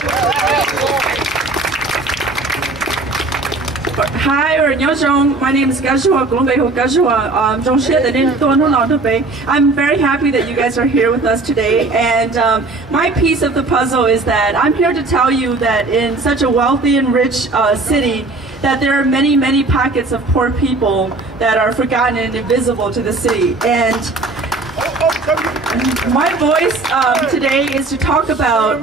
Hi, my name is Gashua. I'm very happy that you guys are here with us today, and my piece of the puzzle is that I'm here to tell you that in such a wealthy and rich city, that there are many, many pockets of poor people that are forgotten and invisible to the city. And my voice today is to talk about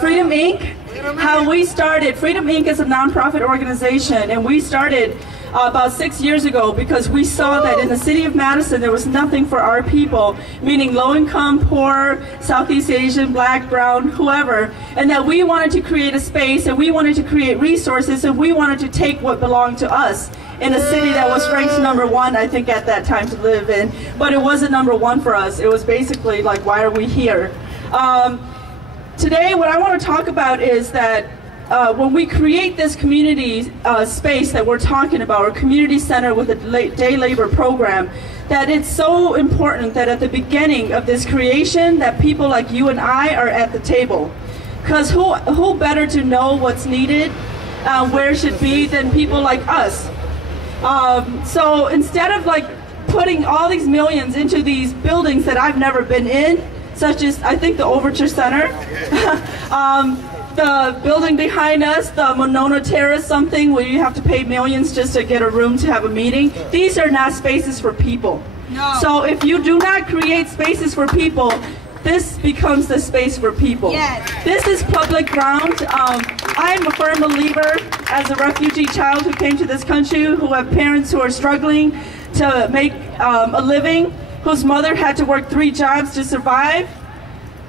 Freedom Inc., how we started. Freedom Inc. is a nonprofit organization, and we started about 6 years ago because we saw that in the city of Madison there was nothing for our people, meaning low income, poor, Southeast Asian, black, brown, whoever, and that we wanted to create a space, and we wanted to create resources, and we wanted to take what belonged to us in a city that was ranked #1, I think, at that time to live in, but it wasn't #1 for us. It was basically like, why are we here? Today, what I want to talk about is that when we create this community space that we're talking about, or community center with a day labor program, that it's so important that at the beginning of this creation that people like you and I are at the table. Because who better to know what's needed, where it should be, than people like us. So instead of like putting all these millions into these buildings that I've never been in, such as, I think, the OWH Center, the building behind us, the Monona Terrace, something where you have to pay millions just to get a room to have a meeting. These are not spaces for people. No. So if you do not create spaces for people, this becomes the space for people. Yes. This is public ground. I'm a firm believer, as a refugee child who came to this country, who have parents who are struggling to make a living, whose mother had to work 3 jobs to survive,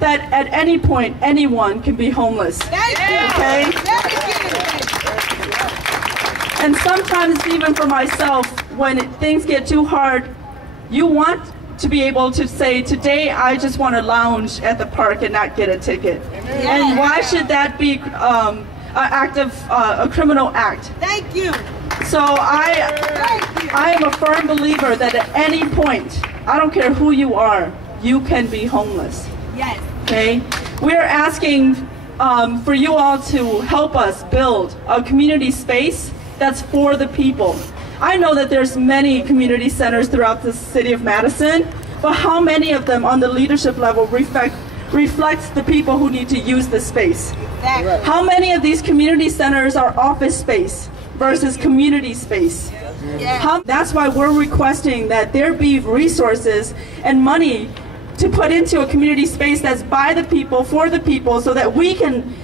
that at any point, anyone can be homeless. Okay? And sometimes even for myself, when things get too hard, you want to be able to say, today I just want to lounge at the park and not get a ticket. And why should that be a criminal act? Thank you. So I am a firm believer that at any point, I don't care who you are, you can be homeless. Yes. Okay? We're asking for you all to help us build a community space that's for the people. I know that there's many community centers throughout the city of Madison, but how many of them on the leadership level reflects the people who need to use this space? Exactly. How many of these community centers are office space versus community space? Yeah. That's why we're requesting that there be resources and money to put into a community space that's by the people, for the people, so that we can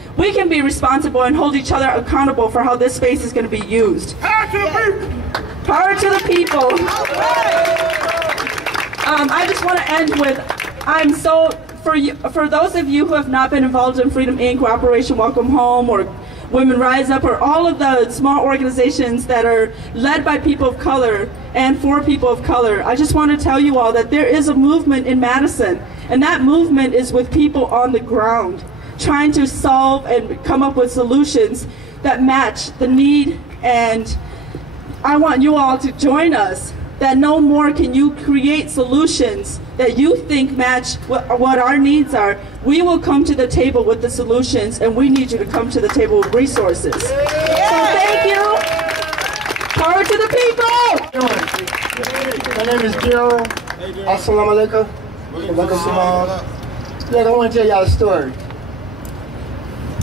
be responsible and hold each other accountable for how this space is going to be used. Power to the people! Power to the people! I just want to end with, for those of you who have not been involved in Freedom Inc., or Operation Welcome Home, or Women Rise Up, or all of the small organizations that are led by people of color and for people of color, I just want to tell you all that there is a movement in Madison, and that movement is with people on the ground, trying to solve and come up with solutions that match the need. And I want you all to join us, that no more can you create solutions that you think match what our needs are. We will come to the table with the solutions, and we need you to come to the table with resources. So thank you. Power to the people. My name is Gerald. Assalamu alaikum. Look, I want to tell y'all a story.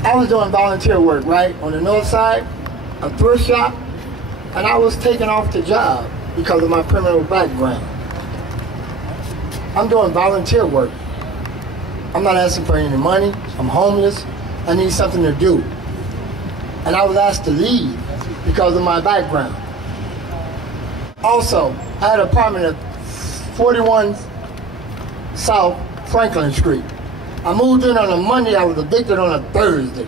I was doing volunteer work, right, on the north side, a thrift shop, and I was taken off the job because of my criminal background. I'm doing volunteer work. I'm not asking for any money. I'm homeless. I need something to do. And I was asked to leave because of my background. Also, I had an apartment at 41 South Franklin Street. I moved in on a Monday. I was evicted on a Thursday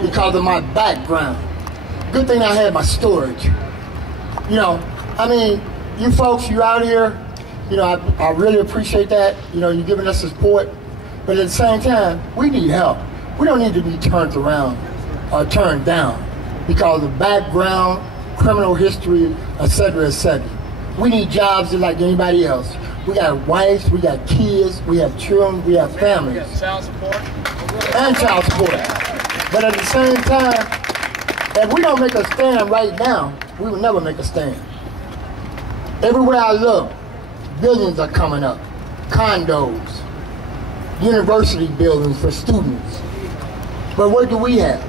because of my background. Good thing I had my storage. You know, I mean, you folks, you out here, you know, I really appreciate that. You know, you're giving us support. But at the same time, we need help. We don't need to be turned around or turned down because of background, criminal history, etc., etc. We need jobs just like anybody else. We got wives, we got kids, we have children, we have families. Child support. And child support. But at the same time, if we don't make a stand right now, we will never make a stand. Everywhere I look, buildings are coming up, condos, university buildings for students. But what do we have?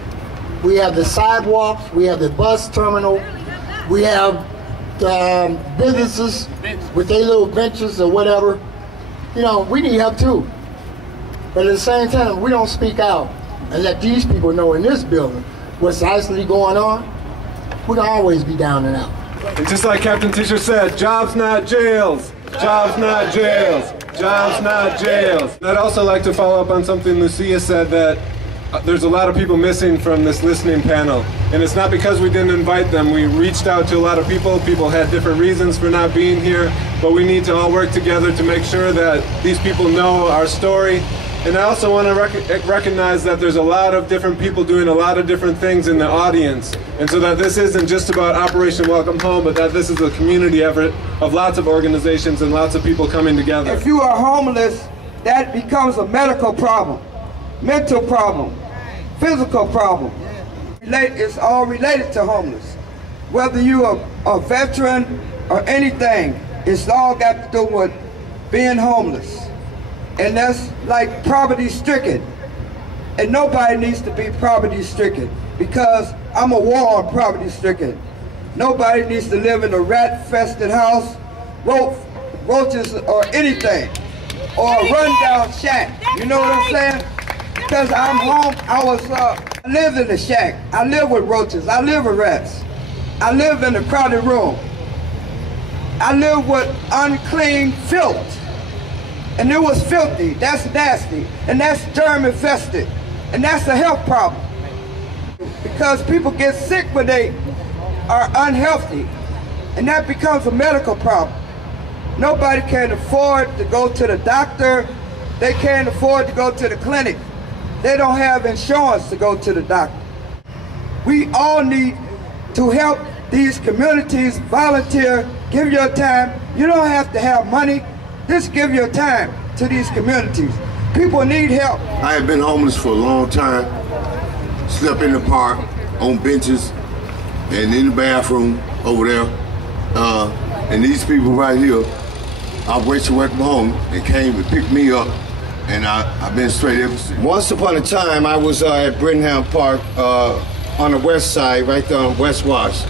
We have the sidewalks, we have the bus terminal, we have businesses with their little benches or whatever. You know, we need help too. But at the same time, we don't speak out and let these people know in this building what's actually going on, we're gonna always be down and out. And just like Captain Tischer said, jobs not jails, jobs not jails, jobs not jails. And I'd also like to follow up on something Lucia said, that there's a lot of people missing from this listening panel. And it's not because we didn't invite them. We reached out to a lot of people. People had different reasons for not being here, but we need to all work together to make sure that these people know our story. And I also want to recognize that there's a lot of different people doing a lot of different things in the audience. And so that this isn't just about Operation Welcome Home, but that this is a community effort of lots of organizations and lots of people coming together. If you are homeless, that becomes a medical problem, mental problem, physical problem. It's all related to homeless. Whether you are a veteran or anything, it's all got to do with being homeless. And that's like poverty-stricken. And nobody needs to be poverty-stricken, because I'm a war on poverty-stricken. Nobody needs to live in a rat-infested house, roaches or anything, or a rundown shack. You know what I'm saying? Because I'm home, I lived in a shack. I live with roaches, I live with rats. I live in a crowded room. I live with unclean filth. And it was filthy, that's nasty, and that's germ infested, and that's a health problem. Because people get sick when they are unhealthy, and that becomes a medical problem. Nobody can afford to go to the doctor, they can't afford to go to the clinic. They don't have insurance to go to the doctor. We all need to help these communities, volunteer, give your time. You don't have to have money. Just give your time to these communities. People need help. I have been homeless for a long time. Slept in the park, on benches, and in the bathroom over there. And these people right here, Operation Welcome Home, they came and picked me up, and I've been straight ever since. Once upon a time, I was at Brittenham Park on the west side, right there on West Wash.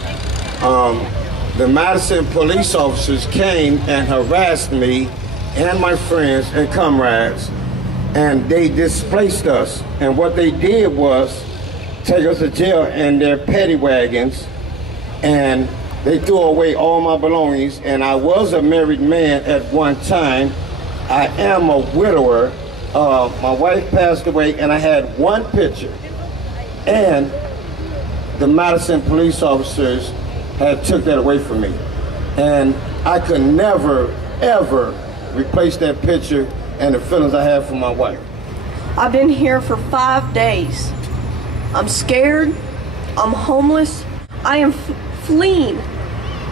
The Madison police officers came and harassed me and my friends and comrades, and they displaced us. And what they did was take us to jail in their paddy wagons, and they threw away all my belongings. And I was a married man at one time. I am a widower. My wife passed away, and I had one picture. And the Madison police officers had took that away from me. And I could never, ever replace that picture and the feelings I have for my wife. I've been here for 5 days. I'm scared, I'm homeless. I am fleeing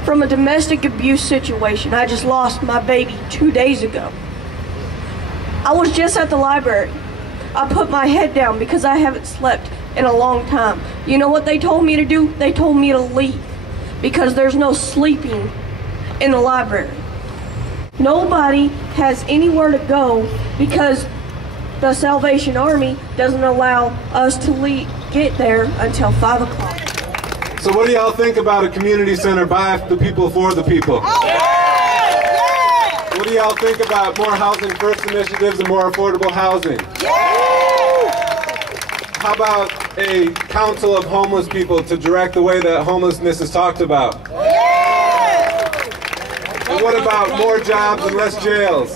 from a domestic abuse situation. I just lost my baby 2 days ago. I was just at the library. I put my head down because I haven't slept in a long time. You know what they told me to do? They told me to leave because there's no sleeping in the library. Nobody has anywhere to go because the Salvation Army doesn't allow us to get there until 5 o'clock. So what do y'all think about a community center by the people for the people? What do y'all think about more housing first initiatives and more affordable housing? How about a council of homeless people to direct the way that homelessness is talked about? And what about more jobs and less jails?